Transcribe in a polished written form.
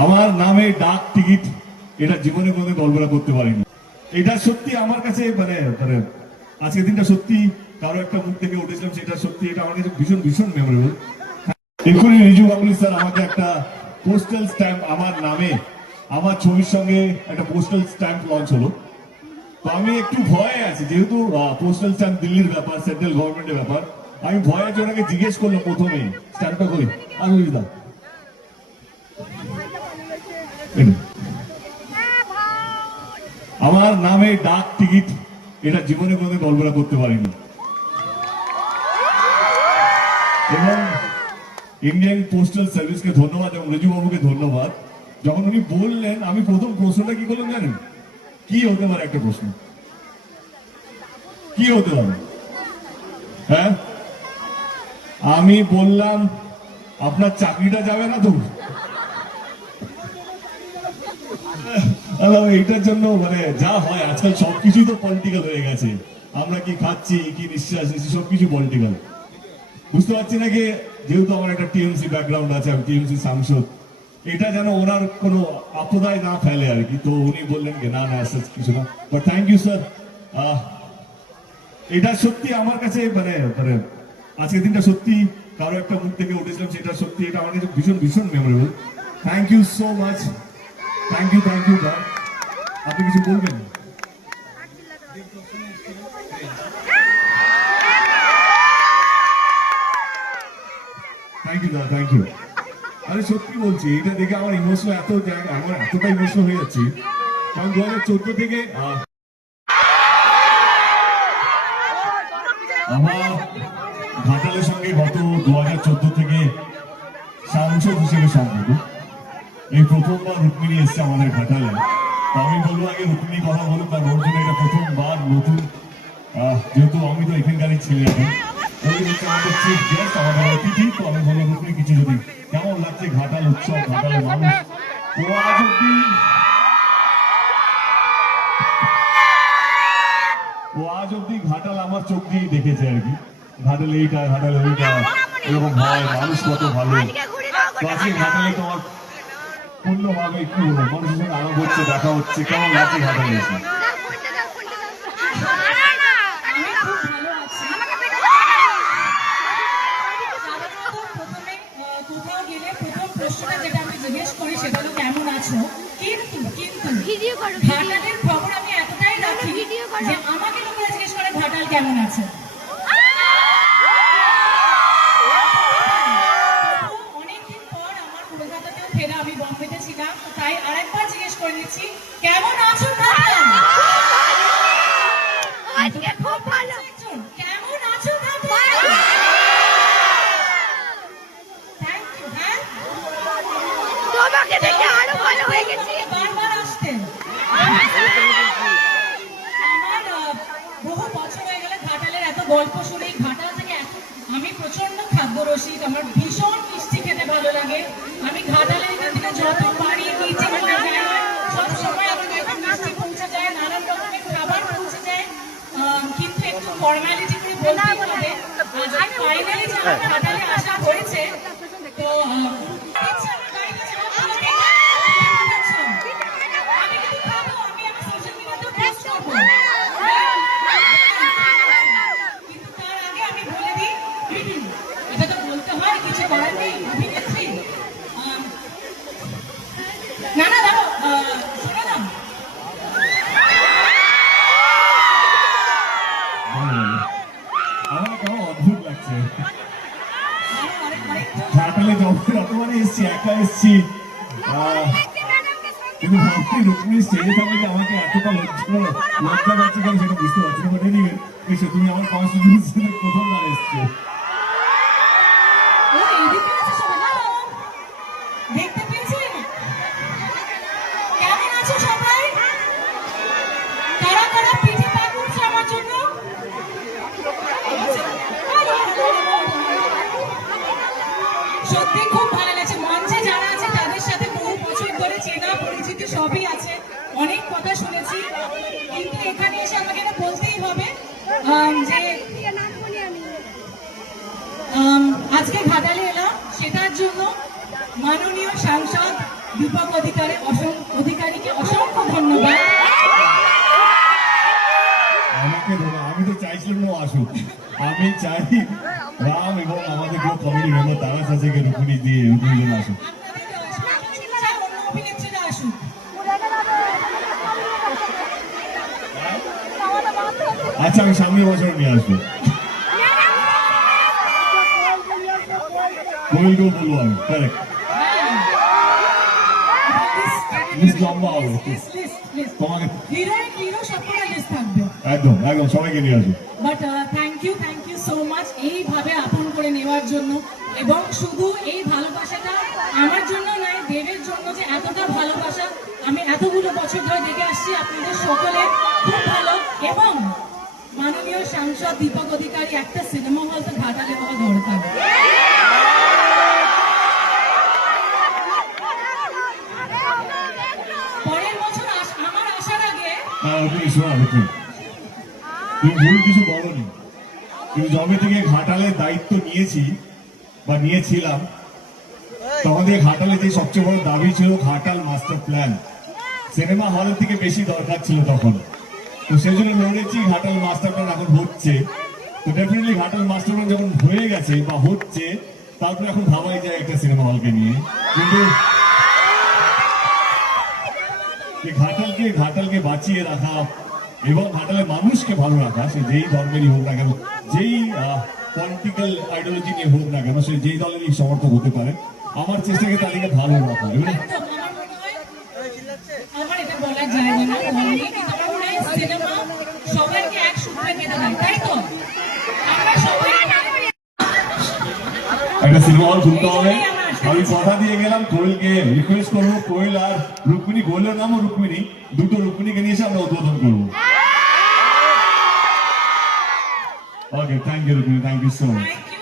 আমার নামে ডাক টিকিট, এটা জীবনে কোনোদিন কল্পনা করতে পারিনি। এটা সত্যি আমার কাছে মানে মানে আজকের দিনটা সত্যি কারো একটা মুখ থেকে উঠেছিলাম, সেটা সত্যি এটা আমার কাছে ভীষণ ভীষণ মেমোরেবল। এক্ষুনি রিজু গাঙ্গুলি স্যার আমাকে একটা পোস্টাল স্ট্যাম্প আমার নামে আমার ছবির সঙ্গে একটা পোস্টাল স্ট্যাম্প লঞ্চ হলো। তো আমি একটু ভয়ে আছি, যেহেতু পোস্টাল স্ট্যাম্প দিল্লির ব্যাপার, সেন্ট্রাল গভর্নমেন্টের ব্যাপার। আমি ভয়ে আছে, ওনাকে জিজ্ঞেস করলাম প্রথমেই স্ট্যাম্পটা করে আমি দা আমার নামে ডাক টিকিট, এটা জীবনে কোনোদিন কল্পনা করতে পারিনি। এবং ইন্ডিয়ান পোস্টাল সার্ভিসকে ধন্যবাদ এবং রিজু বাবুকে ধন্যবাদ। যখন উনি বললেন, আমি প্রথম প্রশ্নটা কি করলাম জানেন? কি হতে পারে একটা প্রশ্ন, কি হতে পারে? হ্যাঁ, আমি বললাম আপনার চাকরিটা যাবে না তো? এইটার জন্য মানে যা হয় আজকাল সবকিছুই তো পলিটিক্যাল হয়ে গেছে। আমরা কি খাচ্ছি, কি নিঃশ্বাস নিচ্ছি, সবকিছু পলিটিক্যাল। বুঝতে পারছি না কি, যেহেতু আমার একটা টিএমসি ব্যাকগ্রাউন্ড আছে, আমি টিএমসি সাংসদ, এটা যেন ওনার কোনো আপদায় না ফেলে আর কি। তো উনি বললেন যে না না কিছু না, বাট থ্যাংক ইউ স্যার। এটা সত্যি আমার কাছে মানে মানে আজকের দিনটা সত্যি কারো একটা মুখ থেকে উঠেছিলাম, সেটা সত্যি এটা আমার কাছে ভীষণ ভীষণ memorable. Thank you so much, thank you দা। আপনি কিছু বলবেন? থ্যাংক ইউ দা, থ্যাংক ইউ। আমি সত্যি বলছি, এটা দেখে আমার ইমোশনাল আমার এতটা ইমোশনাল হয়ে যাচ্ছি, কারণ 2014 থেকে আমার ঘাটালের সঙ্গে গত 2014 থেকে সাংসদ হিসেবে সম্পর্ক। এই প্রথমবার রুক্মিণী এসছে আমাদের ঘাটালে। তো আমি বলবো আগে রুক্মিণী কথা বলুক, কারণ ওর জন্য এটা প্রথমবার নতুন, যেহেতু আমি তো এখানকারই ছিলেন এখন আমাদের চিফ গেস্ট, আমাদের অতিথি। তো আমি বলবো রুক্মিণী কিছু যদি কেমন লাগছে ঘাটাল উৎসব, ঘাটালের মানুষ। ও আজ অব্দি ঘাটাল আমার চোখ দিয়েই দেখেছে আর কি। ঘাটাল এইটা, ঘাটাল ওইটা, এরকম হয়, মানুষ কত ভালো। তো আজকে ঘাটালে তোমার পূর্ণভাবে কি হলো, মানুষের সঙ্গে আলাপ হচ্ছে, দেখা হচ্ছে, কেমন লাগছে ঘাটালে এসে? কেমন আছো, কিন্তু ঘাটালের খবর আমি এতটাই রাখি যে আমাকে লোকেরা জিজ্ঞেস করে ঘাটাল কেমন আছে। অনেকদিন পর আমার কলকাতাতেও ফেরা, আমি বম্বেতে ছিলাম, তাই আরেকবার জিজ্ঞেস করে নিচ্ছি কেমন আছো ঘাটাল। কেমন আছো ঘাটাল? Thank you. হ্যাঁ, তোমাকে দেখে আরো ভালো হয়ে গেছে। বারবার আসতেন। আমার বহু বছর হয়ে গেলে ঘাটালের এত গল্প শুনে। ঘাটাল থেকে আমি প্রচন্ড খাদ্যরসিক, আমার ভীষণ মিষ্টি খেতে ভালো লাগে। আমি ঘাটালের এখান থেকে যত পারি নিচে সব সময় আমার কাছে মিষ্টি পৌঁছে যায়, নানান রকমের খাবার পৌঁছে যায়। কিন্তু একটু ফর্মালিটি করে বলতেই হবে, ফাইনালি যে আমার ঘাটালে আসা হয়েছে, তো ঘাটালে যতবারই এসছি, একা এসছি, কিন্তু রুক্মিণী স্টেজে থাকলে যে আমাকে এতটা লজ্জা পাচ্ছি কেন সেটা বুঝতে পারছি না। বাট এনিওয়ে, এসে তুমি আমার কনস্টিটিউশনে প্রথমবার এসছো। দেখতে পেয়েছেন কেমন আছো সবাই? কারা কারা পিঠে পা করছে আমার জন্য? সত্যি খুব ভালো লাগছে। মঞ্চে যারা আছে তাদের সাথে বহু বছর ধরে চেনা পরিচিতি সবই আছে, অনেক কথা শুনেছি, কিন্তু এখানে এসে আমাকে এটা বলতেই হবে যে আজকে ঘাটালে এলাম সেটার জন্য মাননীয় সাংসদ দীপক অধিকারীকে অসংখ্য ধন্যবাদ। আমাকে ধরো, আমি তো চাইছিলাম না ও আসুক, আমি চাই রাম এবং আমাদের কেউ কমিটি মেম্বার তারা চাষিকে রুকুনি দিয়ে রুকুনি জন্য আসুক। অন্য অভিনেত্রীরা আসুক। আচ্ছা, আমি সামনের বছর নিয়ে আসবো, কোয়েলকেও বলবো আমি। কারেক্ট, লিস্ট লম্বা হবে তোমাকে, হিরো সবকটা লিস্ট থাকবে। একদম একদম সবাইকে নিয়ে আসবো। But thank you so much এইভাবে আপন করে নেওয়ার জন্য, এবং শুধু এই ভালোবাসাটা আমার জন্য নয়, দেবের জন্য যে এতটা ভালোবাসা আমি এতগুলো বছর ধরে দেখে আসছি আপনাদের সকলে খুব ভালো। এবং মাননীয় সাংসদ দীপক অধিকারী একটা সিনেমা হল তো ঘাটালে হওয়া দরকার। পরের বছর আমার আসার আগে তুমি শোনা, তুমি ভুল কিছু বলনি। তুমি যবে থেকে ঘাটালের দায়িত্ব নিয়েছি বা নিয়েছিলাম, তখন থেকে ঘাটালে যে সবচেয়ে বড় দাবি ছিল ঘাটাল মাস্টার প্ল্যান, সিনেমা হলের থেকে বেশি দরকার ছিল তখন। তো সেই জন্য লড়েছি, ঘাটাল মাস্টার প্ল্যান এখন হচ্ছে। তো ডেফিনেটলি ঘাটাল মাস্টার প্ল্যান যখন হয়ে গেছে বা হচ্ছে, তারপরে এখন ভাবাই যায় একটা সিনেমা হলকে নিয়ে। কিন্তু ঘাটালকে বাঁচিয়ে রাখা এবং ঘাটালের মানুষকে ভালো রাখা, সে যেই ধর্মেরই হোক না কেন, যেই পলিটিক্যাল আইডিওলজি নিয়ে হোক না কেন, সে যেই দলেরই সমর্থক হতে পারে, আমার চেষ্টাকে তাদেরকে ভালো রাখা। একদম আমার এটা বলার জায়গা না, বলেনি, কিন্তু আমার মনে হয় সিনেমা সবাইকে এক সূত্রে বেঁধে দেয়, তাই তো? আমরা সবাই একটা সিনেমা হল খুলতে হবে। আমি কথা দিয়ে গেলাম, কোয়েলকে রিকোয়েস্ট করবো, কোয়েল আর রুক্মিণী, কোয়েলের নামও রুক্মিণী, দুটো রুক্মিণীকে নিয়ে এসে আমরা উদ্বোধন করবো। Okay, thank you Rukmini, thank you so much. Thank you